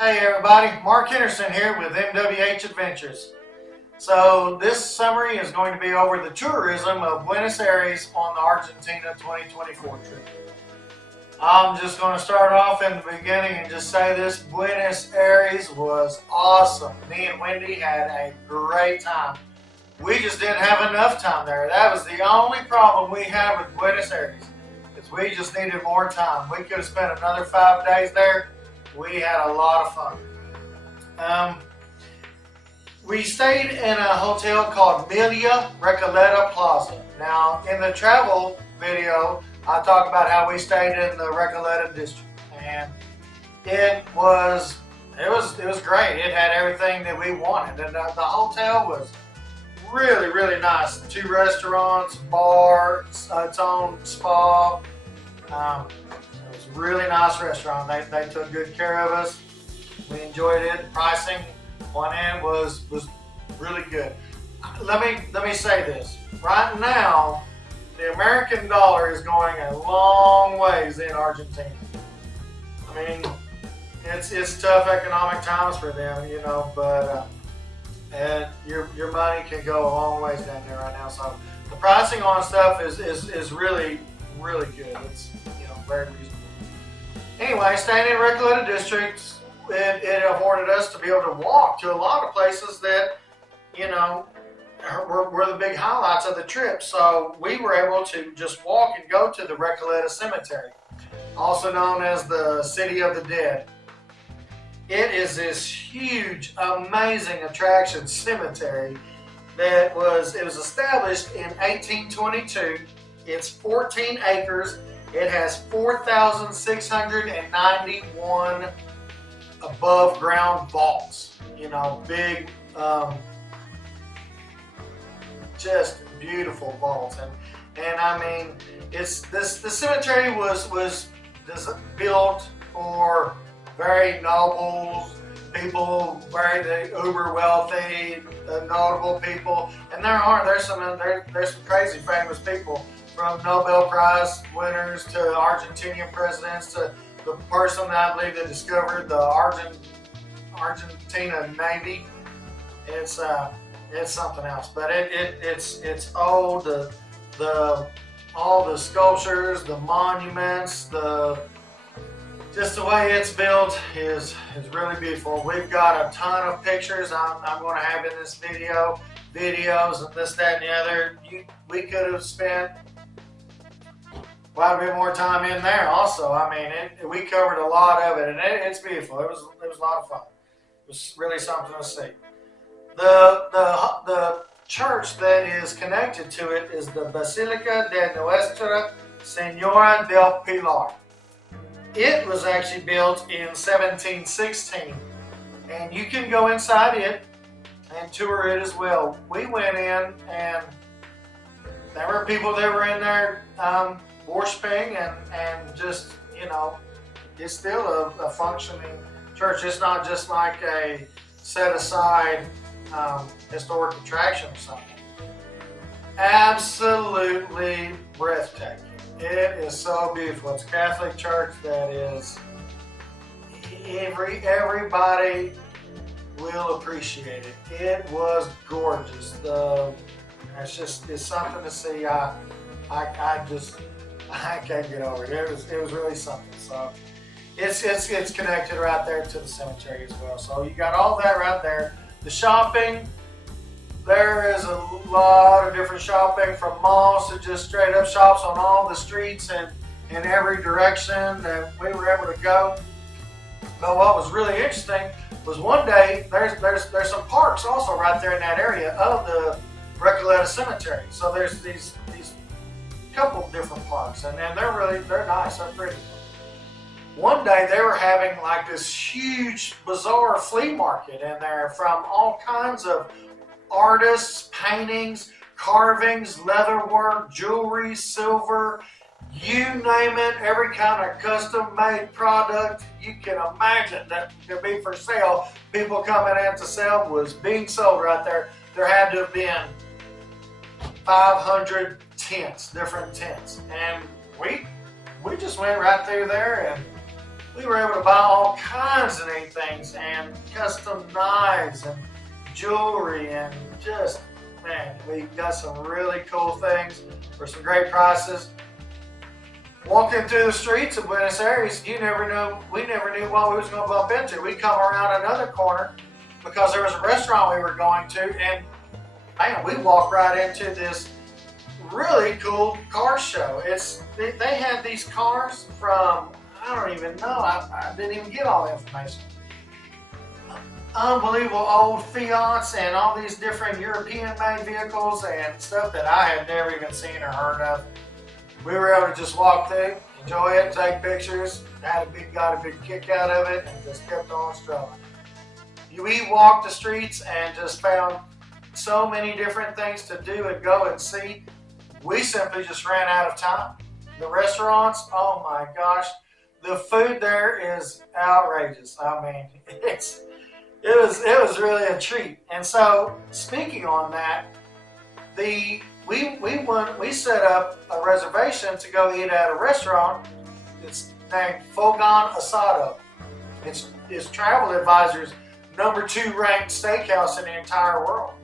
Hey everybody, Mark Henderson here with MWH Adventures. So this summary is going to be over the tourism of Buenos Aires on the Argentina 2024 trip. I'm just going to start off in the beginning and just say this: Buenos Aires was awesome. Me and Wendy had a great time. We just didn't have enough time there. That was the only problem we had with Buenos Aires, is we just needed more time. We could have spent another 5 days there. We had a lot of fun. Um, we stayed in a hotel called Recoleta Plaza. Now, in the travel video, I talked about how we stayed in the Recoleta district, and it was great. It had everything that we wanted, and the hotel was really nice. 2 restaurants, bar, its own spa. It was a really nice restaurant. They took good care of us. We enjoyed it. The pricing on end was really good. Let me say this. Right now, the American dollar is going a long ways in Argentina. I mean, it's tough economic times for them, but and your money can go a long ways down there right now. So the pricing on stuff is really good. It's very reasonable. Anyway, staying in Recoleta District, it afforded us to be able to walk to a lot of places that, were the big highlights of the trip. So we were able to just walk and go to the Recoleta Cemetary, also known as the City of the Dead. It is this huge, amazing attraction cemetery it was established in 1822. It's 14 acres. It has 4,691 above ground vaults. Big, just beautiful vaults. And I mean, the cemetery was built for very nobles, people, very uber wealthy, notable people, and there's some crazy famous people, from Nobel Prize winners to Argentinian presidents to the person that I believe that discovered the Argentina Navy. It's something else, but it's old. All the sculptures, the monuments, just the way it's built is really beautiful. We've got a ton of pictures I'm going to have in this videos and this, that, and the other. We could have spent quite a bit more time in there also. I mean, we covered a lot of it, and it's beautiful. It was a lot of fun. It was really something to see. The church that is connected to it is the Basilica de Nuestra, Senora del Pilar. It was actually built in 1716, and you can go inside it and tour it as well. We went in, and there were people that were in there worshiping, and just, it's still a functioning church. It's not just like a set aside historic attraction or something. Absolutely breathtaking. It is so beautiful. It's a Catholic church that is, everybody will appreciate it. It was gorgeous. It's something to see. I can't get over it. It was really something. So it's connected right there to the cemetery as well. So you got all that right there. The shopping, there is a lot of different shopping, from malls to just straight up shops on all the streets and in every direction that we were able to go. But what was really interesting was one day there's some parks also right there in that area of the Recoleta Cemetery. So there's these couple different parks, and they're nice, they're pretty. One day they were having like this huge bizarre flea market in there, from all kinds of artists, paintings, carvings, leatherwork, jewelry, silver, you name it, every kind of custom made product you can imagine that could be for sale. People coming in to sell was being sold right there. There had to have been 500 tents, different tents, and we just went right through there, and we were able to buy all kinds of neat things and custom knives and jewelry and just, man, we got some really cool things for some great prices. Walking through the streets of Buenos Aires, we never knew what we was going to bump into. We'd come around another corner because there was a restaurant we were going to, and man, we walked right into this really cool car show. They had these cars from, I don't even know, I didn't even get all the information. Unbelievable old Fiats and all these different European-made vehicles and stuff that I had never even seen or heard of. We were able to just walk through, enjoy it, take pictures, got a big kick out of it, and just kept on strolling. We walked the streets and just found so many different things to do and go and see. We simply just ran out of time. The restaurants, oh my gosh, the food there is outrageous. I mean, it was really a treat. And so, speaking on that, we set up a reservation to go eat at a restaurant. It's named Fogon Asado. It's Travel Advisor's #2 ranked steakhouse in the entire world.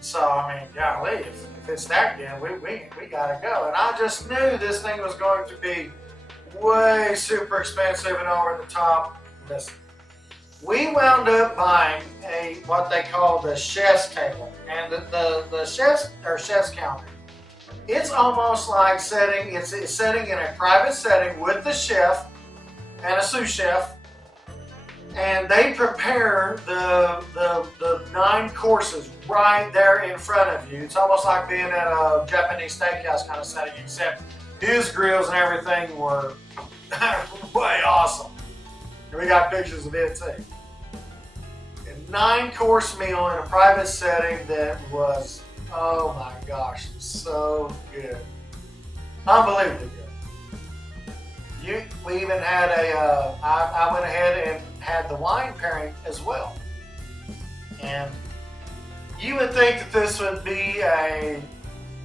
So I mean, golly, if it's that good, we gotta go. And I just knew this thing was going to be way super expensive and over the top. Listen, we wound up buying what they call the chef's table, and the chef's counter. It's almost like sitting in a private setting with the chef and a sous chef, and they prepare the 9 courses right there in front of you. It's almost like being at a Japanese steakhouse kind of setting, except his grills and everything were way awesome. And we got pictures of it too. A 9-course meal in a private setting that was, oh my gosh, so good. Unbelievably good. We even had I went ahead and had the wine pairing as well. And you would think that this would be a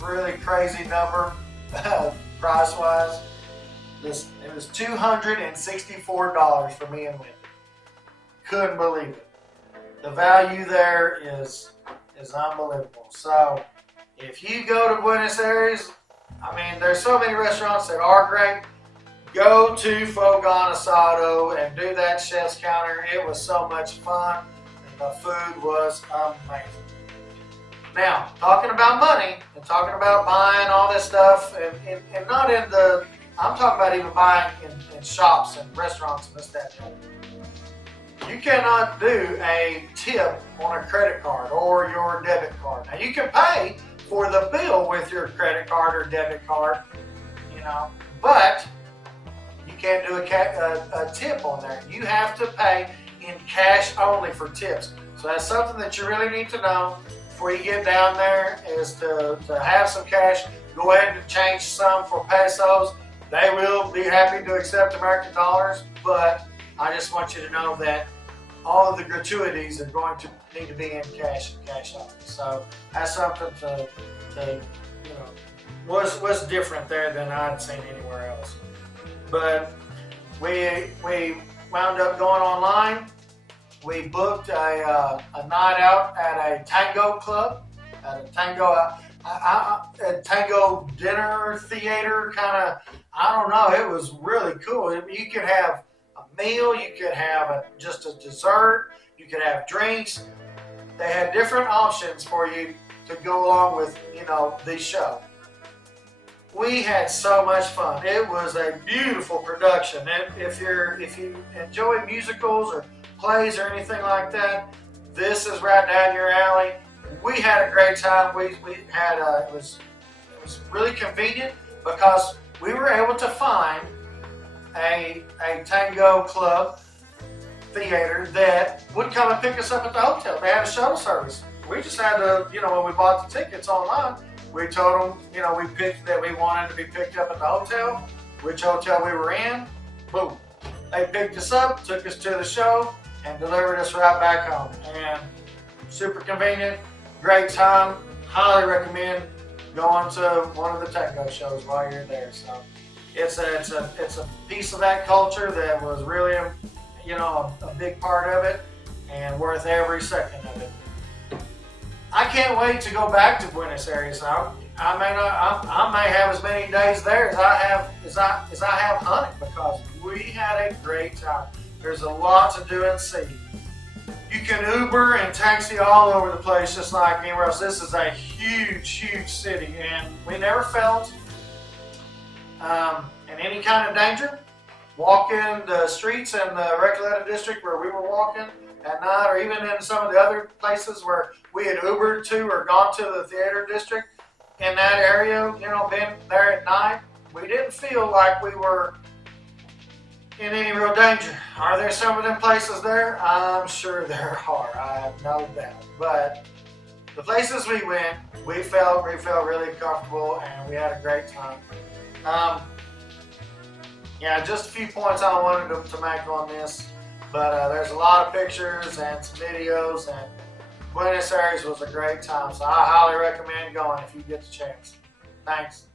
really crazy number, price-wise. It was $264 for me and Wendy. Couldn't believe it. The value there is unbelievable. So if you go to Buenos Aires, I mean, there's so many restaurants that are great. Go to Fogon Asado and do that chef's counter. It was so much fun, and the food was amazing. Now, talking about money and talking about buying all this stuff, and not in the, I'm talking about even buying in shops and restaurants and this, that, and that. You cannot do a tip on a credit card or your debit card. Now, you can pay for the bill with your credit card or debit card, but you can't do a tip on there. You have to pay in cash only for tips. So that's something that you really need to know before you get down there, is to have some cash. Go ahead and change some for pesos. They will be happy to accept American dollars, but I just want you to know that all of the gratuities are going to need to be in cash and cash only. So that's something to was different there than I'd seen anywhere else. But we wound up going online. We booked a night out at a tango club, at a tango dinner theater kind of. I don't know. It was really cool. You could have a meal. You could have just a dessert. You could have drinks. They had different options for you to go along with, the show. We had so much fun. It was a beautiful production. If you enjoy musicals or plays or anything like that, this is right down your alley. We had a great time. We had it was really convenient because we were able to find a tango club theater that would come and pick us up at the hotel. They had a shuttle service. We just had to, when we bought the tickets online, we told them, we picked that we wanted to be picked up at the hotel, which hotel we were in. Boom. They picked us up, took us to the show, and delivered us right back home. And super convenient, great time. Highly recommend going to one of the tango shows while you're there. So it's a piece of that culture that was really, you know, a big part of it and worth every second of it. I can't wait to go back to Buenos Aires. I may have as many days there as I have hunting, because we had a great time. There's a lot to do and see. You can Uber and taxi all over the place, just like anywhere else. This is a huge city, and we never felt in any kind of danger walking the streets in the Recoleta district where we were walking at night, or even in some of the other places where we had Ubered to or gone to the theater district in that area, you know, been there at night. We didn't feel like we were in any real danger. Are there some of them places there? I'm sure there are. I have no doubt. But the places we went, we felt really comfortable, and we had a great time. Yeah, just a few points I wanted to make on this, but there's a lot of pictures and some videos, and Buenos Aires was a great time, so I highly recommend going if you get the chance. Thanks.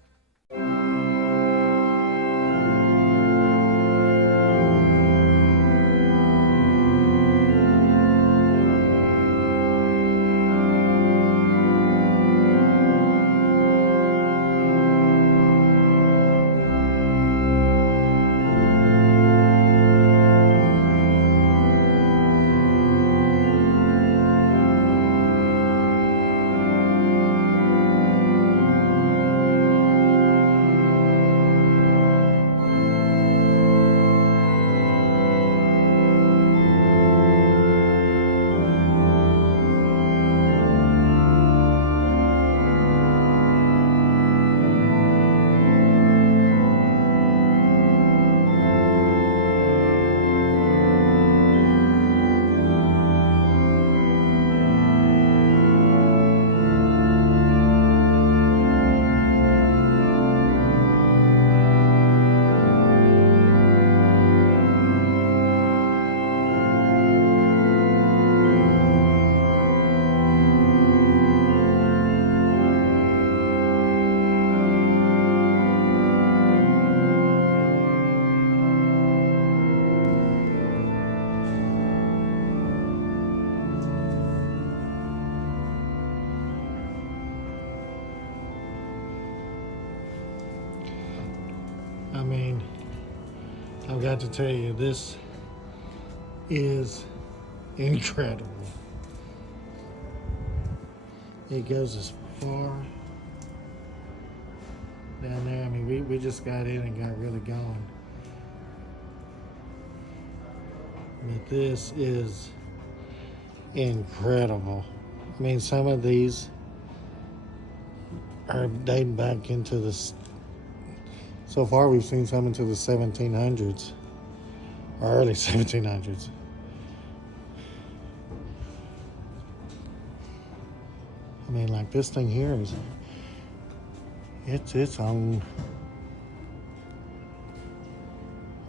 I mean, I've got to tell you, this is incredible. It goes as far down there. I mean, we just got in and got really going. But this is incredible. I mean, some of these are dating back into the... So far, we've seen some into the 1700s, or early 1700s. I mean, like this thing here is, it's its own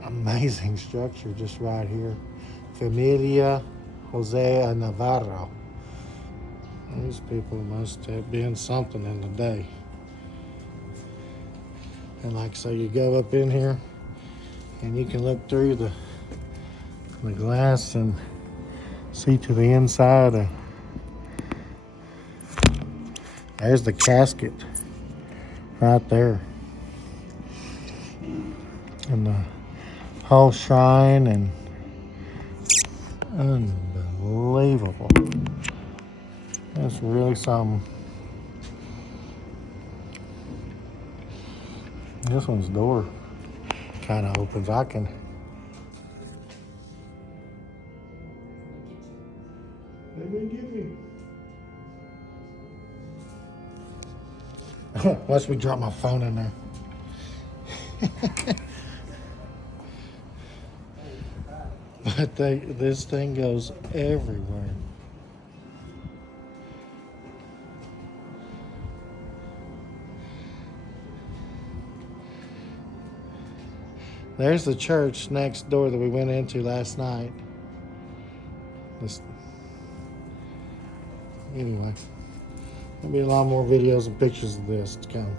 amazing structure just right here. Familia Jose Navarro. These people must have been something in the day. And like so, you go up in here and you can look through the glass and see to the inside. There's the casket right there. And the whole shrine, and unbelievable. That's really something. This one's door kind of opens. I can... Let me get me. Watch me drop my phone in there. But this thing goes everywhere. There's the church next door that we went into last night. Anyway, there'll be a lot more videos and pictures of this to come.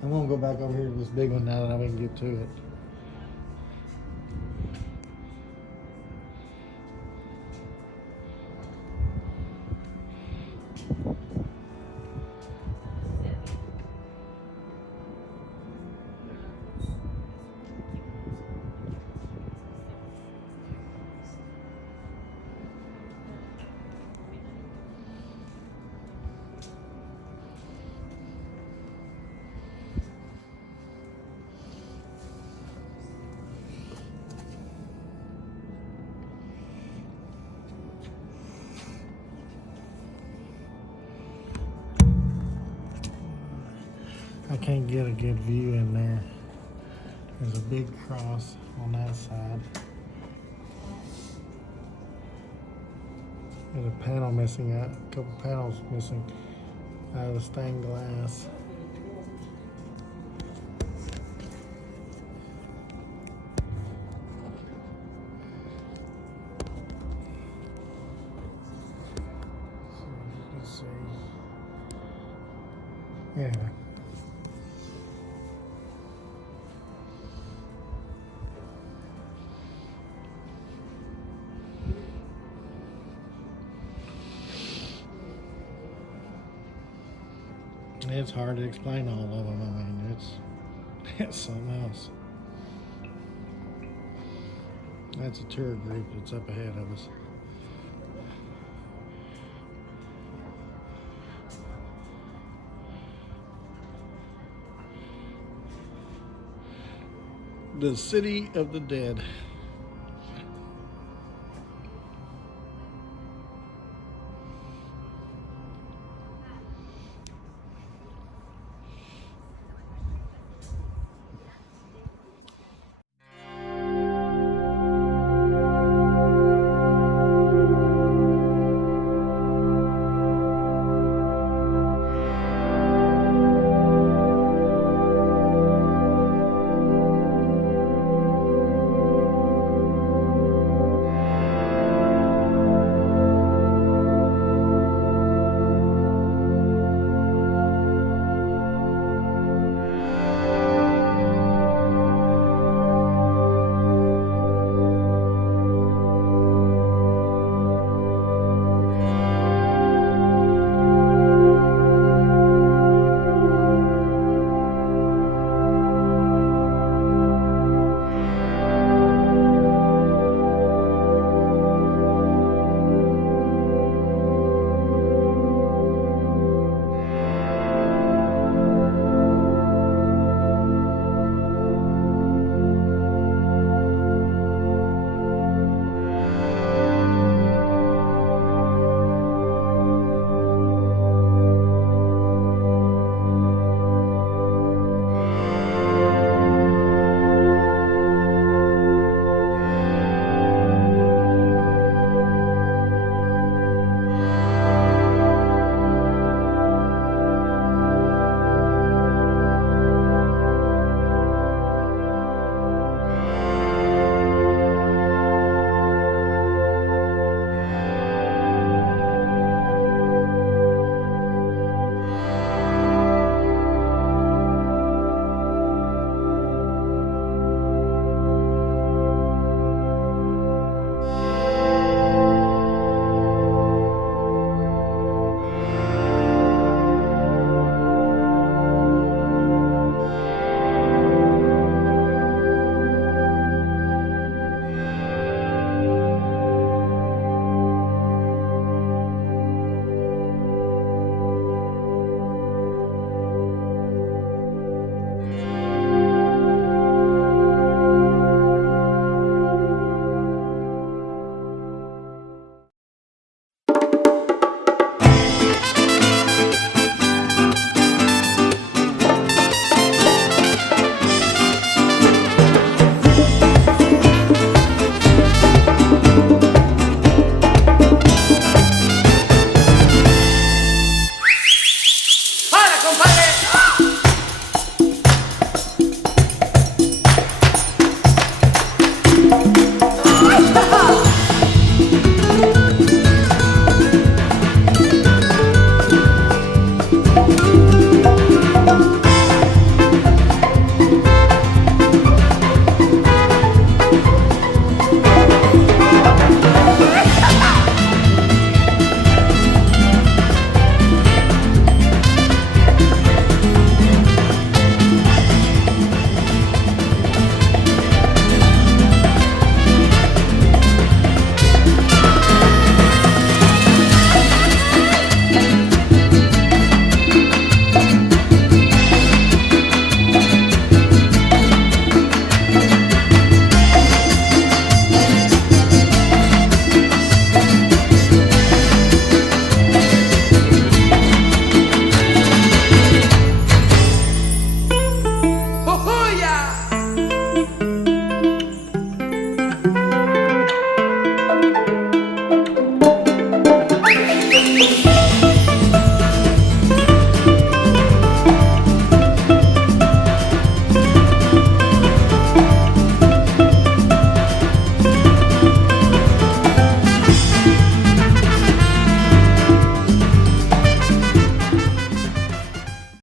I'm gonna go back over here to this big one now that I can get to it. I can't get a good view in there. There's a big cross on that side. There's a panel missing out, a couple panels missing out of the stained glass. So you can see. Anyway. It's hard to explain all of them. I mean, it's something else. That's a tour group that's up ahead of us. The City of the Dead.